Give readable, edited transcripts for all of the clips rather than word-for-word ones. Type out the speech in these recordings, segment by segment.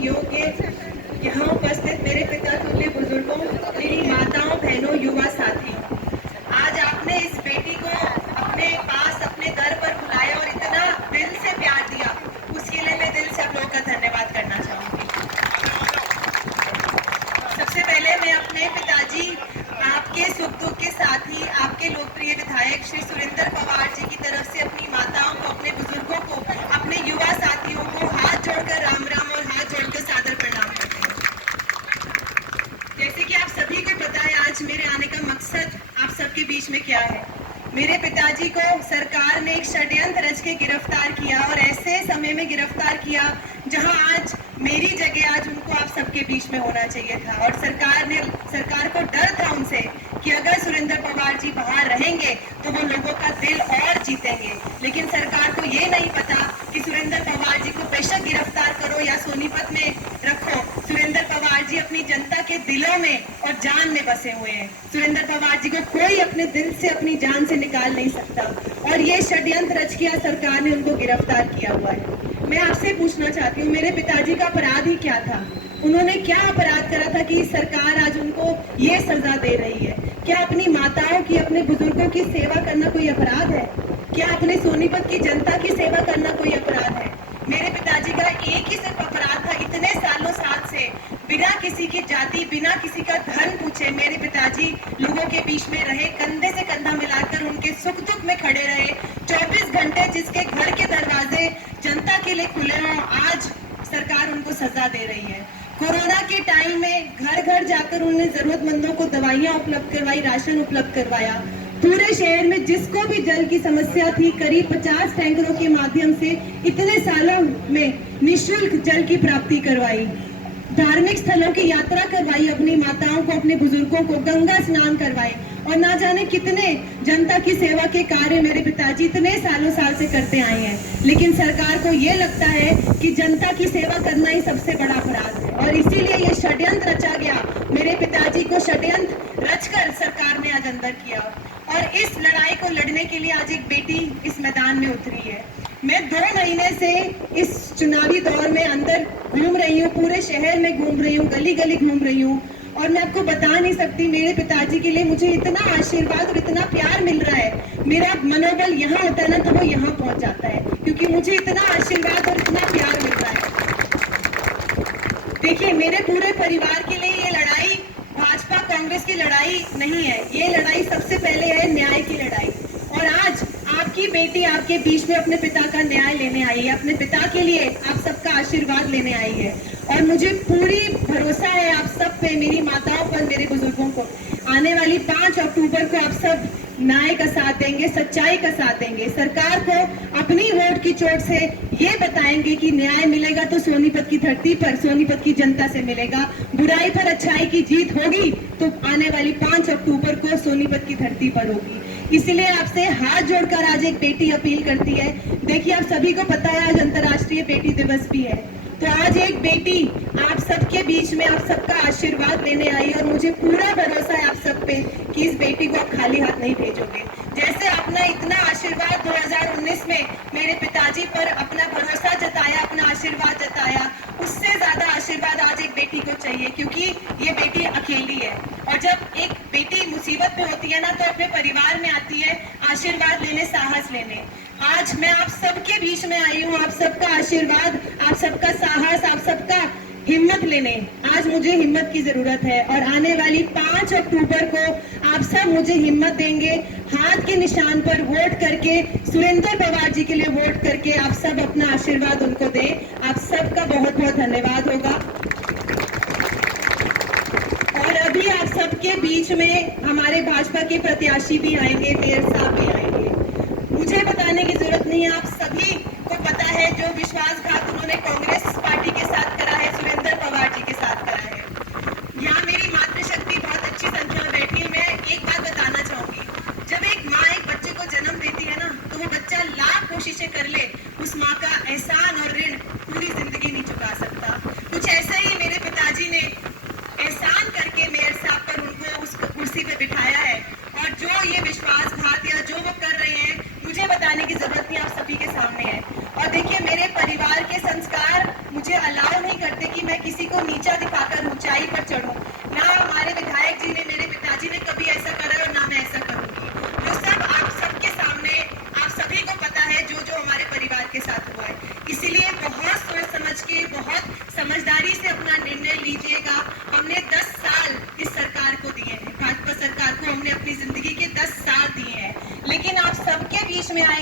योग्य यहाँ उपस्थित मेरे पिता तुल्य बुजुर्गों, मेरी माताओं, बहनों, युवा साथियों, आज आपने इस बेटी को अपने पास अपने दर पर बुलाया और इतना दिल से प्यार दिया, उसके लिए मैं दिल से आप लोगों का धन्यवाद करना चाहूंगी। सबसे पहले मैं अपने पिताजी, आपके सुख दुख के साथी, आपके लोकप्रिय विधायक श्री सुरेंद्र पवार जी की तरफ से अपनी माताओं को, अपने बुजुर्गों को, अपने युवा साथियों को हाथ जोड़कर राम राम और हाथ जोड़कर सादर प्रणाम करते हैं। जैसे कि आप सभी को पता है, आज मेरे आने का मकसद आप सबके बीच में क्या है। मेरे पिताजी को सरकार ने एक षड्यंत्र रच के गिरफ्तार किया और ऐसे समय में गिरफ्तार किया जहां आज मेरी जगह आज उनको आप सबके बीच में होना चाहिए था। और सरकार को डर था उनसे कि अगर सुरेंद्र पवार जी बाहर रहेंगे तो वो लोगों का दिल और जीतेंगे। लेकिन सरकार को ये नहीं पता कि सुरेंद्र पवार जी को बेशक गिरफ्तार करो या सोनीपत में रखो, सुरेंद्र पवार जी अपनी जनता के दिलों में और जान में बसे हुए हैं। सुरेंद्र पवार जी को कोई अपने दिल से, अपनी जान से निकाल नहीं सकता और ये षड्यंत्र रच किया सरकार ने उनको गिरफ्तार किया हुआ है। मैं आपसे पूछना चाहती हूँ, मेरे पिताजी का अपराध ही क्या था? उन्होंने क्या अपराध करा था कि सरकार आज उनको ये सजा दे रही है? क्या अपनी माताओं की, अपने बुजुर्गों की सेवा करना कोई अपराध है? क्या अपने सोनीपत की जनता की सेवा करना कोई अपराध है? मेरे पिताजी का एक ही सिर्फ अपराध था, इतने सालों साल से बिना किसी की जाति, बिना किसी का धर्म पूछे मेरे पिताजी लोगों के बीच में रहे, कंधे से कंधा मिलाकर उनके सुख दुख में खड़े रहे। 24 घंटे जिसके घर के दरवाजे जनता के लिए खुले हों, आज सरकार उनको सजा दे रही है। कोरोना के टाइम में घर घर जाकर उन्होंने जरूरतमंदों को दवाइयां उपलब्ध करवाई, राशन उपलब्ध करवाया। पूरे शहर में जिसको भी जल की समस्या थी, करीब 50 टैंकरों के माध्यम से इतने सालों में निःशुल्क जल की प्राप्ति करवाई। धार्मिक स्थलों की यात्रा करवाई, अपनी माताओं को, अपने बुजुर्गों को गंगा स्नान करवाए और ना जाने कितने जनता की सेवा के कार्य मेरे पिताजी इतने सालों साल से करते आए हैं। लेकिन सरकार को ये लगता है कि जनता की सेवा करना ही सबसे बड़ा अपराध है और इसीलिए ये षड्यंत्र रचा गया। मेरे पिताजी को षड्यंत्र रचकर सरकार ने आज अंदर किया और इस लड़ाई को लड़ने के लिए आज एक बेटी इस मैदान में उतरी है। मैं 2 महीने से इस चुनावी दौर में अंदर घूम रही हूँ, पूरे शहर में घूम रही हूँ, गली गली घूम रही हूँ और मैं आपको बता नहीं सकती मेरे पिताजी के लिए मुझे इतना आशीर्वाद और इतना प्यार मिल रहा है। मेरा मनोबल यहाँ होता है ना तो वो यहाँ पहुंच जाता है, क्योंकि मुझे इतना आशीर्वाद और इतना प्यार मिल रहा है। देखिए, मेरे पूरे परिवार के लिए ये लड़ाई भाजपा कांग्रेस की लड़ाई नहीं है, ये लड़ाई सबसे पहले है न्याय की लड़ाई। और आज आपकी बेटी आपके बीच में अपने पिता का न्याय लेने आई है, अपने पिता के लिए आप सबका आशीर्वाद लेने आई है और मुझे पूरी भरोसा है आप सब पे, मेरी माताओं पर, मेरे बुजुर्गों को। आने वाली 5 अक्टूबर को आप सब न्याय का साथ देंगे, सच्चाई का साथ देंगे, सरकार को अपनी वोट की चोट से ये बताएंगे कि न्याय मिलेगा तो सोनीपत की धरती पर, सोनीपत की जनता से मिलेगा। बुराई पर अच्छाई की जीत होगी तो आने वाली 5 अक्टूबर को सोनीपत की धरती पर होगी। इसलिए आपसे हाथ जोड़कर आज एक बेटी अपील करती है। देखिए, आप सभी को पता है आज अंतर्राष्ट्रीय बेटी दिवस भी है, तो आज एक बेटी आप सबके बीच में आप सबका आशीर्वाद लेने आई और मुझे पूरा भरोसा है आप सब पे कि इस बेटी को आप खाली हाथ नहीं भेजोगे। जैसे अपना इतना आशीर्वाद 2019 में मेरे पिताजी पर अपना भरोसा जताया, अपना आशीर्वाद जताया, उससे ज्यादा आशीर्वाद आज एक बेटी को चाहिए, क्योंकि ये बेटी अकेली है और जब एक बेटी मुसीबत में होती है ना तो अपने परिवार में आती है आशीर्वाद लेने, साहस लेने। आज मैं आप सबके बीच में आई हूँ, आप सबका आशीर्वाद, आप सबका साहस, आप सबका हिम्मत लेने। आज मुझे हिम्मत की जरूरत है और आने वाली 5 अक्टूबर को आप सब मुझे हिम्मत देंगे, हाथ के निशान पर वोट करके, सुरेंद्र पवार जी के लिए वोट करके आप सब अपना आशीर्वाद उनको दें। आप सबका बहुत बहुत धन्यवाद होगा। और अभी आप सबके बीच में हमारे भाजपा के प्रत्याशी भी आएंगे, मेयर साहब भी आएंगे। मुझे बताने की जरूरत नहीं है, आप सभी को पता है जो विश्वासघात उन्होंने कांग्रेस पार्टी के साथ करा है, सुरेंद्र पवार जी के साथ करा है। यहाँ मेरी मातृशक्ति बहुत अच्छी संख्या में बैठी है। मैं एक बात बताना चाहूंगी, जब एक माँ एक बच्चे को जन्म देती है ना तो वो बच्चा लाख कोशिशें कर ले, उस माँ का एहसान और ऋण पूरी जिंदगी नहीं चुका सकता। कुछ ऐसा ही मेरे पिताजी ने एहसान करके मेयर साहब पर उनको उस कुर्सी पे बिठाया है और जो ये विश्वासघात या जो वो कर रहे हैं मुझे बताने की जरूरत नहीं, आप सभी के सामने है। और देखिए, मेरे परिवार के संस्कार मुझे अलाउ नहीं करते कि मैं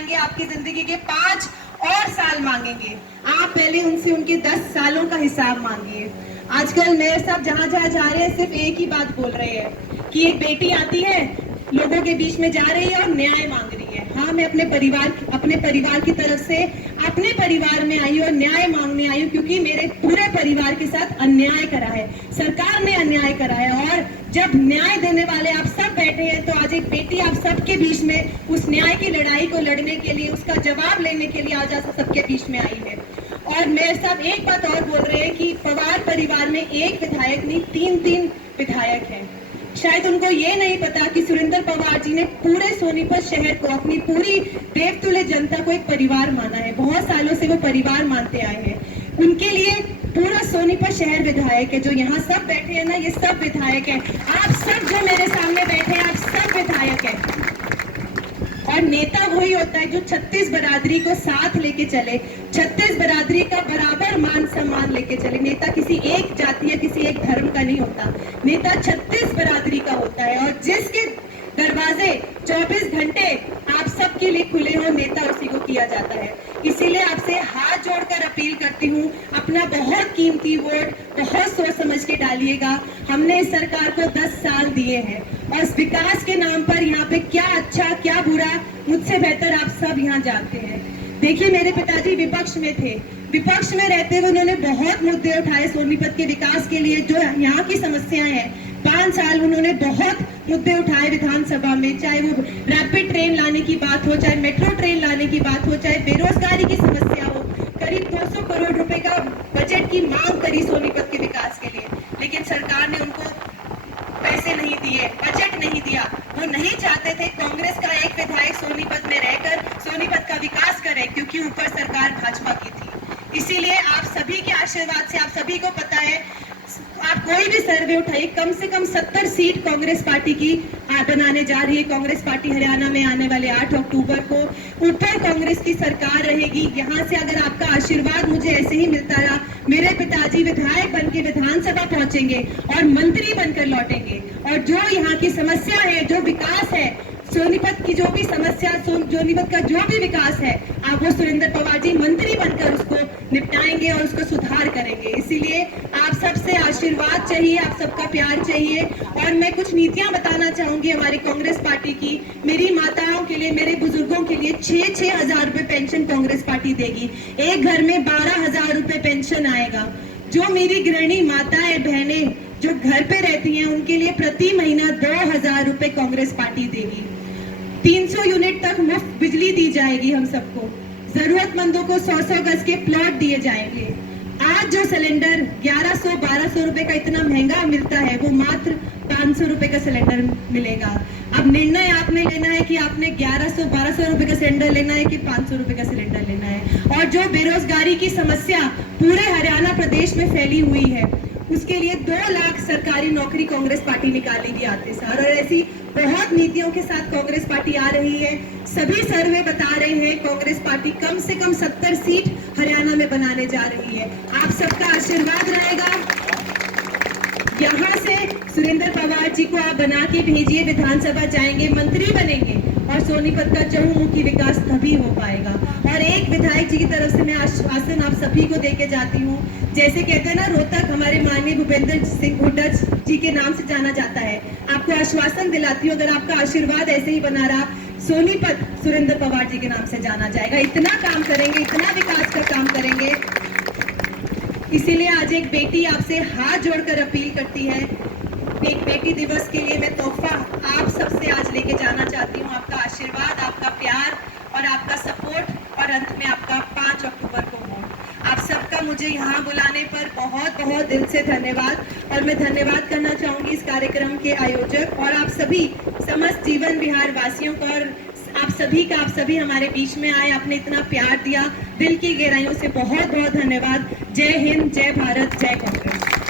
आएंगे, आपकी जिंदगी के 5 और साल मांगेंगे। आप पहले उनसे उनके 10 सालों का हिसाब मांगिए। आजकल मेयर साहब जहां जहां जा रहे हैं सिर्फ एक ही बात बोल रहे हैं कि एक बेटी आती है, लोगों के बीच में जा रही है और न्याय मांग रही है। हाँ, मैं अपने परिवार की तरफ से अपने परिवार में आई और न्याय मांगने आई हूँ, क्योंकि मेरे पूरे परिवार के साथ अन्याय करा है, सरकार ने अन्याय करा है। और जब न्याय देने वाले आप सब बैठे हैं, तो आज एक बेटी आप सबके बीच में उस न्याय की लड़ाई को लड़ने के लिए, उसका जवाब लेने के लिए आज आप सबके बीच में आई है। और मेयर साहब एक बात और बोल रहे हैं कि पवार परिवार में एक विधायक नहीं, 3 विधायक हैं। शायद उनको ये नहीं पता कि सुरेंद्र पवार जी ने पूरे सोनीपत शहर को, अपनी पूरी देवतुल्य जनता को एक परिवार माना है। बहुत सालों से वो परिवार मानते आए हैं। उनके लिए पूरा सोनीपत शहर विधायक है। जो यहाँ सब बैठे हैं ना, ये सब विधायक है। आप सब जो मेरे सामने बैठे हैं, आप सब विधायक हैं। और नेता वही होता है जो 36 बरादरी को साथ लेके चले, 36 बरादरी का बराबर मान सम्मान लेके चले। नेता किसी एक जाति या किसी एक धर्म का नहीं होता, नेता 36 बरादरी का होता है। और जिसके दरवाजे 24 घंटे आप सबके लिए खुले हो, नेता उसी को किया जाता है। इसीलिए आपसे हाथ जोड़कर अपील करती हूँ, अपना बहुत कीमती वोट बहुत सोच समझ के डालिएगा। हमने इस सरकार को 10 साल दिए हैं और इस विकास के नाम पर यहाँ पे क्या अच्छा क्या बुरा, मुझसे बेहतर आप सब यहाँ जानते हैं। देखिए, मेरे पिताजी विपक्ष में थे, विपक्ष में रहते हुए उन्होंने बहुत मुद्दे उठाए सोनीपत के विकास के लिए। जो यहाँ की समस्याएं हैं, 5 साल उन्होंने बहुत मुद्दे उठाए विधानसभा में, चाहे वो रैपिड ट्रेन लाने की बात हो, चाहे मेट्रो ट्रेन लाने की बात हो, चाहे बेरोजगारी की समस्या हो। करीब 200 करोड़ रुपए का बजट की मांग करी सोनीपत के विकास के लिए, लेकिन सरकार ने उनको पैसे नहीं दिए, बजट नहीं दिया। वो नहीं चाहते थे कांग्रेस का एक विधायक सोनीपत में रहकर सोनीपत का विकास करे, क्योंकि ऊपर सरकार भाजपा की थी। इसीलिए आप सभी के आशीर्वाद से, आप सभी को पता है, आप कोई भी सर्वे उठाइए, कम से कम 70 सीट कांग्रेस पार्टी की बनाने जा रही है। कांग्रेस पार्टी हरियाणा में आने वाले 8 अक्टूबर को ऊपर कांग्रेस की सरकार रहेगी। यहाँ से अगर आपका आशीर्वाद मुझे ऐसे ही मिलता रहा, मेरे पिताजी विधायक बन के विधानसभा पहुंचेंगे और मंत्री बनकर लौटेंगे। और जो यहाँ की समस्या है, जो विकास है, सोनीपत की जो भी समस्या, सोनीपत का जो भी विकास है, आप वो सुरेंद्र पवार जी मंत्री बनकर उसको निपटाएंगे और उसको सुधार करेंगे। इसीलिए आप सबसे आशीर्वाद चाहिए, आप सबका प्यार चाहिए। और मैं कुछ नीतियां बताना चाहूंगी हमारी कांग्रेस पार्टी की। मेरी माताओं के लिए, मेरे बुजुर्गों के लिए 6-6 हजार रुपए पेंशन कांग्रेस पार्टी देगी। एक घर में 12,000 रुपए पेंशन आएगा। जो मेरी गृहिणी माताएं बहनें जो घर पे रहती हैं, उनके लिए प्रति महीना 2,000 रुपए कांग्रेस पार्टी देगी। 300 यूनिट तक मुफ्त बिजली दी जाएगी हम सबको। जरूरतमंदों को 100-100 गज के प्लॉट दिए जाएंगे। आज जो सिलेंडर 1100-1200 रुपए का इतना महंगा मिलता है, वो मात्र 500 रुपए का सिलेंडर मिलेगा। अब निर्णय आपने लेना है कि आपने 1100-1200 रुपए का सिलेंडर लेना है कि 500 रुपए का सिलेंडर लेना है। और जो बेरोजगारी की समस्या पूरे हरियाणा प्रदेश में फैली हुई है, उसके लिए 2 लाख सरकारी नौकरी कांग्रेस पार्टी निकालेगी आते साल। और ऐसी बहुत नीतियों के साथ कांग्रेस पार्टी आ रही है। सभी सर्वे बता रहे हैं कांग्रेस पार्टी कम से कम 70 सीट हरियाणा में बनाने जा रही है। आप सबका आशीर्वाद रहेगा। यहाँ से सुरेंद्र पवार जी को आप बना के भेजिए, विधानसभा जाएंगे, मंत्री बनेंगे और सोनीपत का चहुमुखी विकास तभी हो पाएगा। और एक विधायक जी की तरफ से मैं आश्वासन आप सभी को देके जाती हूँ। जैसे कहते हैं ना, रोहतक हमारे माननीय भूपेंद्र सिंह हुड्डा जी के नाम से जाना जाता है। आपको आश्वासन दिलाती हूँ, अगर आपका आशीर्वाद ऐसे ही बना रहा, सोनीपत सुरेंद्र पवार जी के नाम से जाना जाएगा। इतना काम करेंगे, इतना विकास का काम करेंगे। इसीलिए आज एक बेटी आपसे हाथ जोड़कर अपील करती है। एक बेटी दिवस के लिए मैं तोहफा आप सबसे आज लेके जाना चाहती हूँ, आपका आशीर्वाद, आपका प्यार और आपका सपोर्ट, और अंत में आपका 5 अक्टूबर को वोट। आप सबका मुझे यहाँ बुलाने पर बहुत बहुत दिल से धन्यवाद। और मैं धन्यवाद करना चाहूंगी इस कार्यक्रम के आयोजक और आप सभी समस्त जीवन विहार वासियों को। और आप सभी हमारे बीच में आए, आपने इतना प्यार दिया, दिल की गहराइयों से बहुत बहुत धन्यवाद। जय हिंद, जय भारत, जय कांग्रेस।